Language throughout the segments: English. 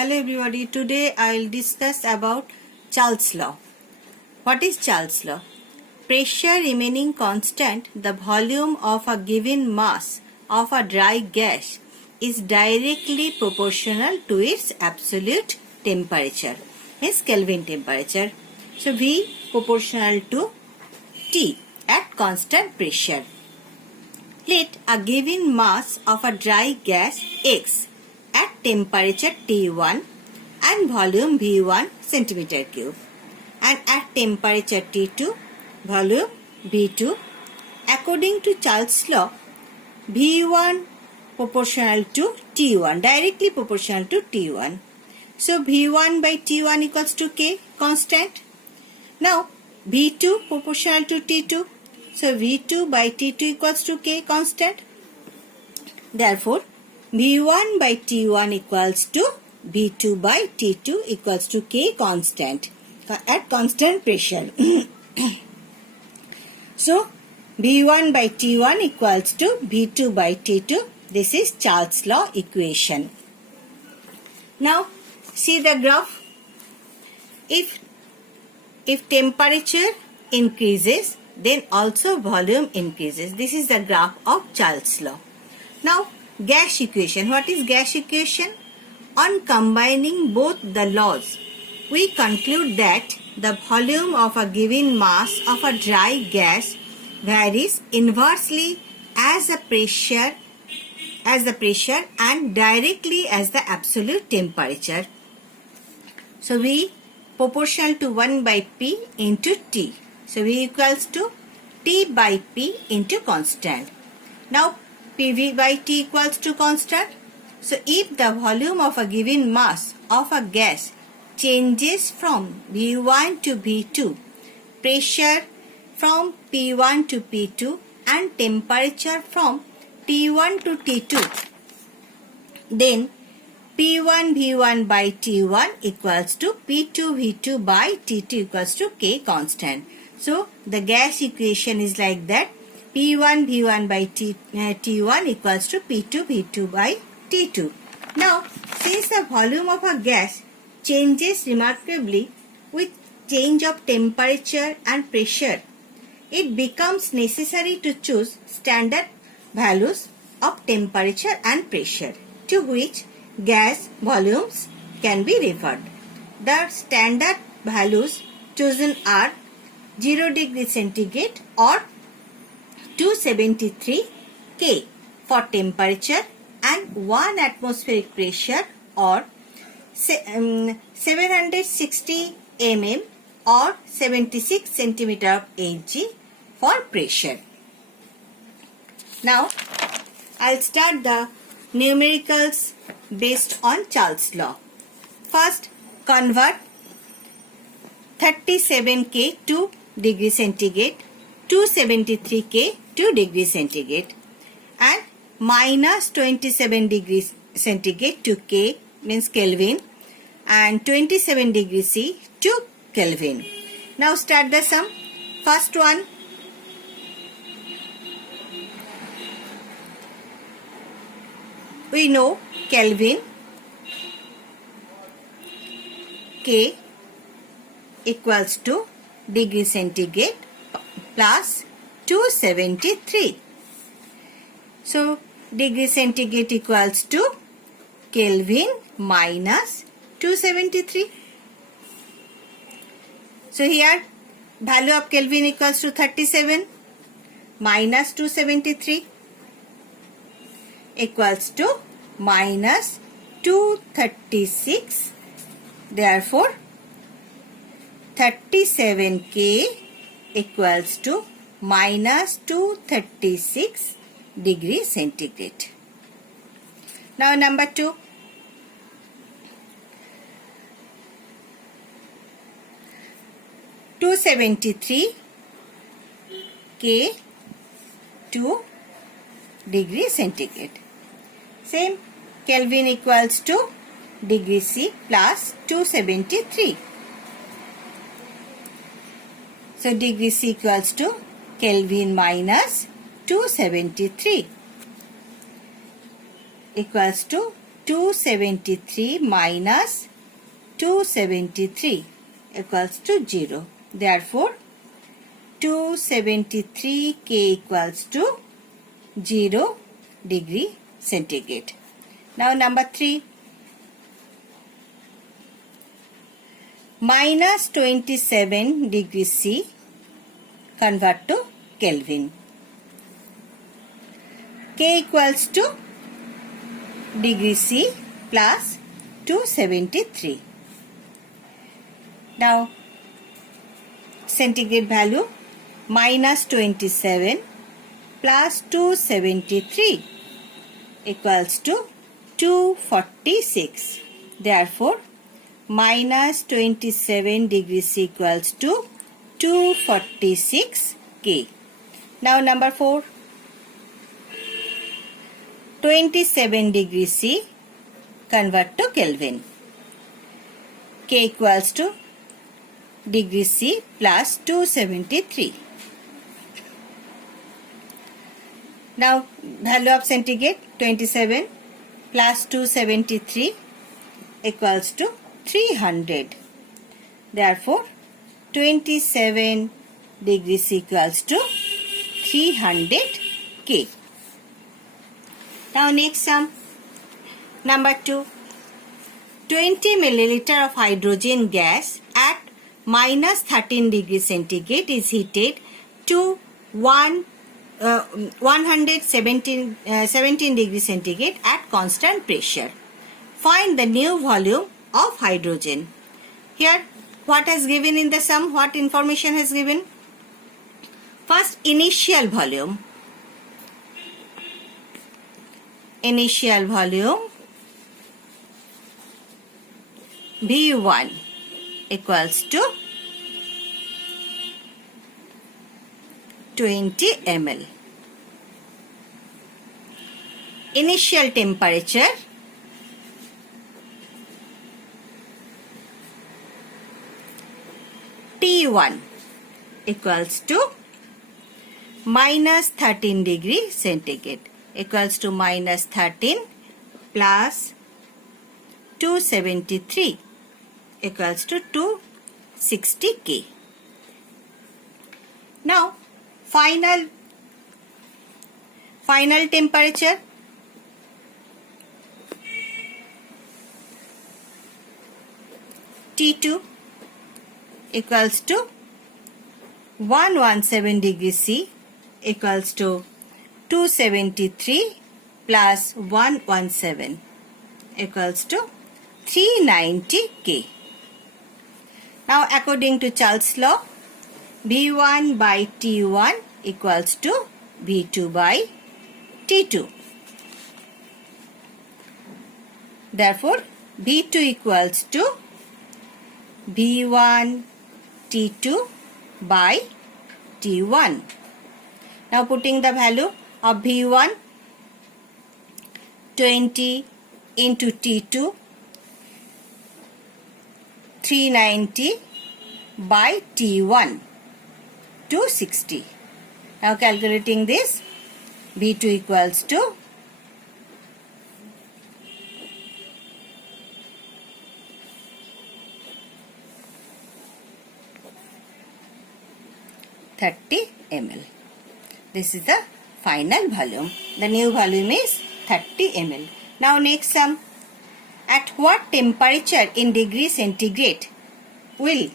Hello everybody, today I will discuss about Charles' law. What is Charles' law? Pressure remaining constant, the volume of a given mass of a dry gas is directly proportional to its absolute temperature, means Kelvin temperature. So V proportional to T at constant pressure. Let a given mass of a dry gas X at temperature T1 and volume V1 centimeter cube, and at temperature T2 volume V2. According to Charles' law, V1 proportional to T1, directly proportional to T1. So V1 by T1 equals to K, constant. Now V2 proportional to T2. So V2 by T2 equals to K, constant. Therefore, V1 by T1 equals to V2 by T2 equals to K, constant at constant pressure. So, V1 by T1 equals to V2 by T2. This is Charles' law equation. Now, see the graph. If temperature increases, then also volume increases. This is the graph of Charles' law. Now, gas equation. What is gas equation? On combining both the laws, we conclude that the volume of a given mass of a dry gas varies inversely as the pressure and directly as the absolute temperature. So V proportional to 1 by P into T. So V equals to T by P into constant. Now PV by T equals to constant. So if the volume of a given mass of a gas changes from V1 to V2, pressure from P1 to P2 and temperature from T1 to T2, then P1 V1 by T1 equals to P2 V2 by T2 equals to K, constant. So the gas equation is like that. P1 V1 by T1 equals to P2 V2 by T2. Now, since the volume of a gas changes remarkably with change of temperature and pressure, it becomes necessary to choose standard values of temperature and pressure to which gas volumes can be referred. The standard values chosen are 0 degree centigrade or 273 K for temperature and 1 atmospheric pressure or 760 mm or 76 centimeter of Hg for pressure. Now, I'll start the numericals based on Charles' law. First, convert 37 K to degree centigrade, 273 K to degree centigrade, and minus 27 degrees centigrade to K means Kelvin and 27 degrees C to Kelvin. Now start the sum. First one, we know Kelvin, K equals to degree centigrade plus 273. So degree centigrade equals to Kelvin minus 273. So here value of Kelvin equals to 37 minus 273 equals to minus 236. Therefore 37K equals to minus 236 degree centigrade. Now number 2. Two 73 K to degree centigrade. Same, Kelvin equals to degree C plus 273. So degree C equals to Kelvin minus 273 equals to 273 minus 273 equals to 0. Therefore, 273 K equals to 0 degree centigrade. Now number 3. Minus 27 degrees C convert to Kelvin. K equals to degree C plus 273. Now centigrade value minus 27 plus 273 equals to 246. Therefore, minus 27 degrees equals to 246 K. Now number 4. 27 degrees C convert to Kelvin. K equals to degree C plus 273. Now value of centigrade 27 plus 273 equals to 300. Therefore, 27 degrees equals to 300 K. Now next sum. Number 2. 20 milliliter of hydrogen gas at minus 13 degrees centigrade is heated to 117 degrees centigrade at constant pressure. Find the new volume of hydrogen. Here, what has given in the sum? What information has given? First, initial volume. Initial volume V1 equals to 20 ml. Initial temperature T1 equals to minus 13 degree centigrade equals to minus 13 plus 273 equals to 260 K. Now, final temperature T2 equals to 117 degrees C equals to 273 plus 117 equals to 390 K. Now according to Charles' law, V1 by T1 equals to V2 by T2. Therefore, V2 equals to V1 T2 by T1. Now putting the value of V1, 20 into T2, 390 by T1, 260. Now calculating this, V2 equals to 30 ml. This is the final volume. The new volume is 30 ml. Now next sum. At what temperature in degree centigrade will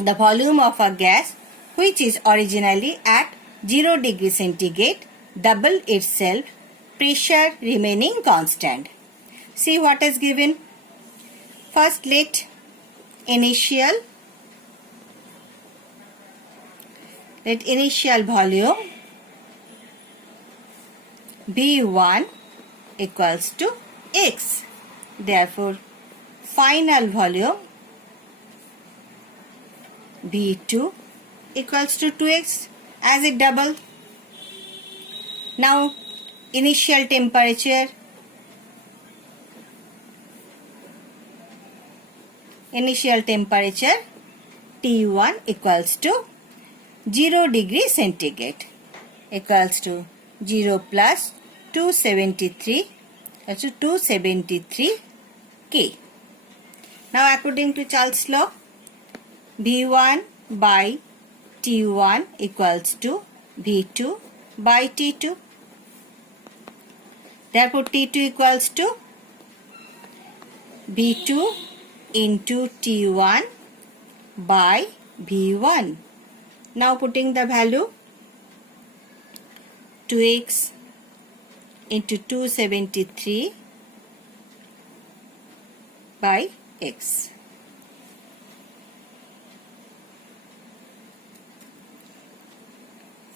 the volume of a gas which is originally at 0 degree centigrade double itself, pressure remaining constant? See what is given. First let initial volume V1 equals to X. Therefore, final volume V2 equals to 2x as it double. Now, initial temperature T1 equals to 0 degree centigrade equals to 0 plus 273 That's 273 K. Now according to Charles' law, V1 by T1 equals to V2 by T2. Therefore T2 equals to V2 into T1 by V1. Now putting the value, 2x into 273 by x.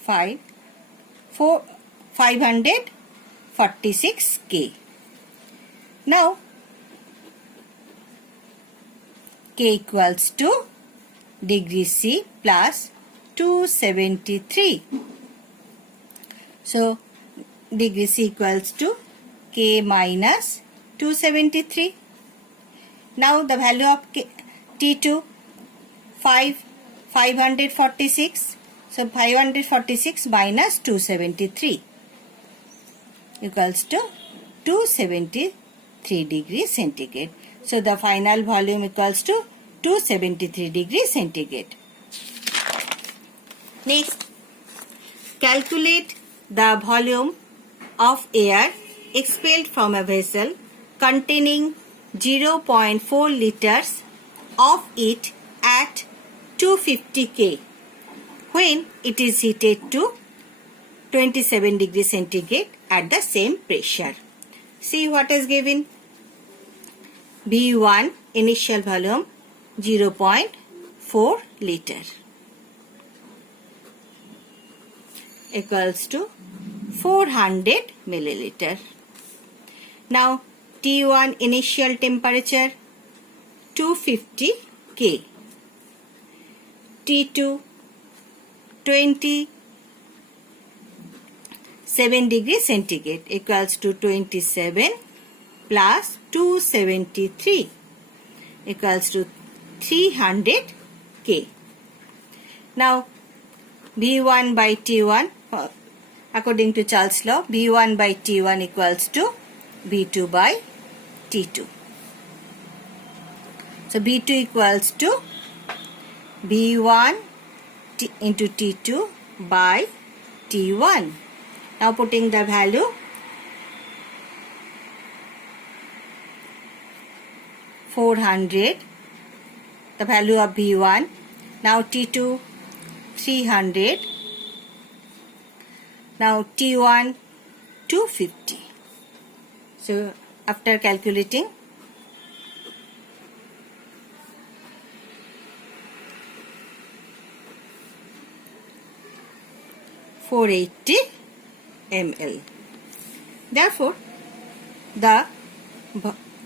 546 K. Now K equals to degree C plus 273. So degree C equals to K minus 273. Now the value of T2, 546. So 546 minus 273 equals to 273 degrees centigrade. So the final volume equals to 273 degrees centigrade. Next, calculate the volume of air expelled from a vessel containing 0.4 liters of it at 250 K when it is heated to 27 degrees centigrade at the same pressure. See what is given. B1 initial volume 0.4 liter equals to 400 milliliter. Now T1 initial temperature 250 K. T2 27 degrees centigrade equals to 27 plus 273 equals to 300 K. Now V1 by T1, according to Charles' law, V1 by T1 equals to V2 by T2. So V2 equals to V1 into T2 by T1. Now putting the value, 400, the value of V1. Now T2 300. Now T1 250. So after calculating, 480 ml. Therefore, the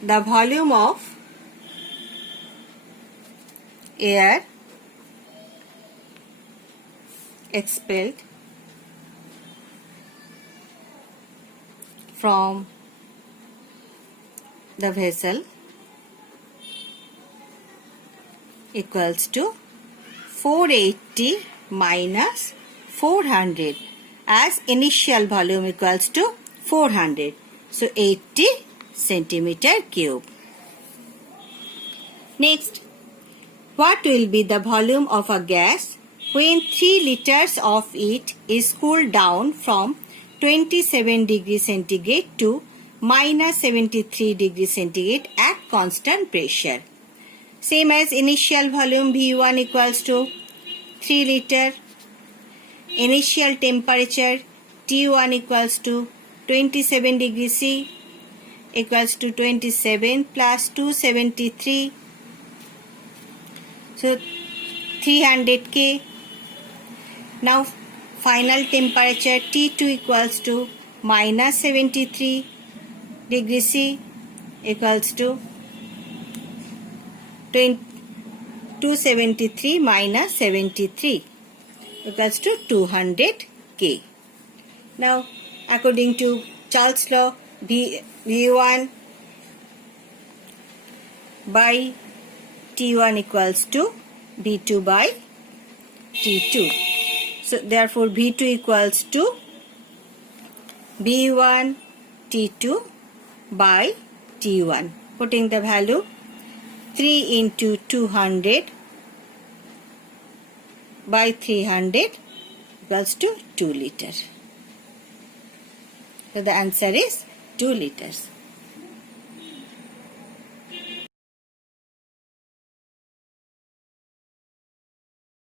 volume of air expelled from the vessel equals to 480 minus 400, as initial volume equals to 400. So 80 centimeter cube. Next, what will be the volume of a gas when 3 liters of it is cooled down from 27 degrees centigrade to minus 73 degrees centigrade at constant pressure? Same as initial volume, V1 equals to 3 liter. Initial temperature T1 equals to 27 degrees C equals to 27 plus 273. So 300 K. Now final temperature T2 equals to minus 73 degrees C equals to 273 minus 73 equals to 200 K. Now according to Charles' law, V1 by T1 equals to V2 by T2. So therefore V2 equals to V1 T2 by T1. Putting the value 3 into 200 by 300 equals to 2 liters. So the answer is 2 liters.